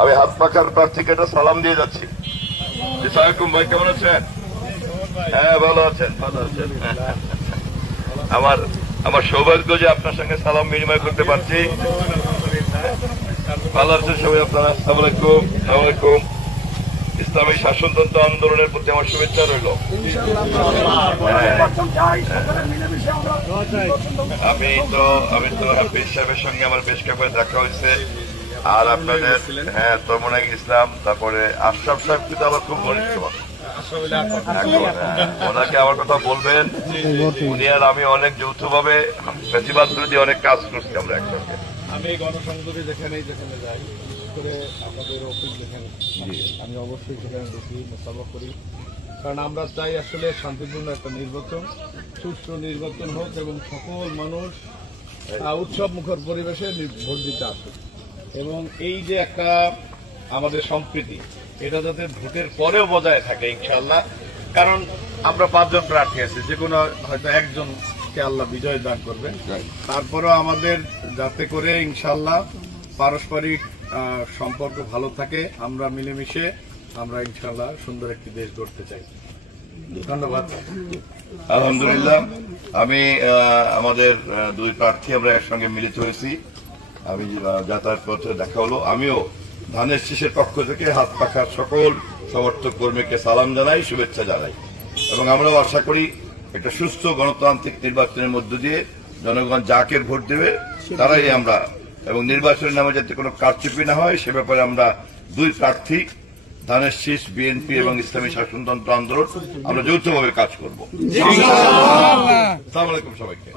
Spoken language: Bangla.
আমি হাত পাখার প্রার্থীকে একটা সালাম দিয়ে যাচ্ছি। আসসালামু ভাই, কেমন আছেন? হ্যাঁ, ভালো আছেন, ভালো আছেন। আমার আমার সৌভাগ্য যে আপনার সঙ্গে সালাম বিনিময় করতে পারছি। ভালো আছেন সবাই আপনারা? আসসালামু আলাইকুম। আসসালামু আলাইকুম। ইসলামী শাসনতন্ত্র আন্দোলনের প্রতি আমার শুভেচ্ছা রইল। আমি তো হাফিজ সাহেবের সঙ্গে আমার বেশ কয়েকবার দেখা হয়েছে। আর আপনাদের তরমনাক ইসলাম, তারপরে আশরাফ সাহেব কিন্তু আমার খুব ঘনিষ্ঠ। ওনাকে আমার কথা বলবেন, উনি আর আমি অনেক যৌথভাবে ফেস্টিভাল বিরোধী অনেক কাজ করছি আমরা একসঙ্গে। আমি গণসংযোগে যেখানে যাই, করে আমাদের অফিস যেখানে, আমি অবশ্যই সেখানে দেখি, মোতাবেক করি। কারণ আমরা চাই আসলে শান্তিপূর্ণ একটা নির্বাচন, সুষ্ঠু নির্বাচন হোক এবং সকল মানুষ উৎসব মুখর পরিবেশে ভোট দিতে আসুক। এবং এই যে একটা আমাদের সম্প্রীতি, এটা যাতে ভোটের পরেও বজায় থাকে ইনশাআল্লাহ। কারণ আমরা 5 জন প্রার্থী আছি, যে কোনো হয়তো একজনকে আল্লাহ বিজয় দান করবে। তারপরেও আমাদের যাতে করে ইনশাআল্লাহ পারস্পরিক সম্পর্ক ভালো থাকে, আমরা মিলেমিশে আমরা ইনশাআল্লাহ সুন্দর একটি দেশ গড়তে চাই। ধন্যবাদ। আলহামদুলিল্লাহ, আমি আমাদের 2 প্রার্থী আমরা একসঙ্গে মিলিত হয়েছি। আমি যাতায়াত পথে দেখা হলো। আমিও ধানের শীষের পক্ষ থেকে হাত পাখার সকল সমর্থক কর্মীকে সালাম জানাই, শুভেচ্ছা জানাই। এবং আমরাও আশা করি একটা সুস্থ গণতান্ত্রিক নির্বাচনের মধ্য দিয়ে জনগণ যাকে ভোট দেবে তারাই আমরা, এবং নির্বাচনের নামে যাতে কোনো কারচুপি না হয় সে ব্যাপারে আমরা 2 প্রার্থী ধানের শীষ, বিএনপি এবং ইসলামী শাসনতন্ত্র আন্দোলন আমরা যৌথভাবে কাজ করব। আসসালামু আলাইকুম সবাইকে।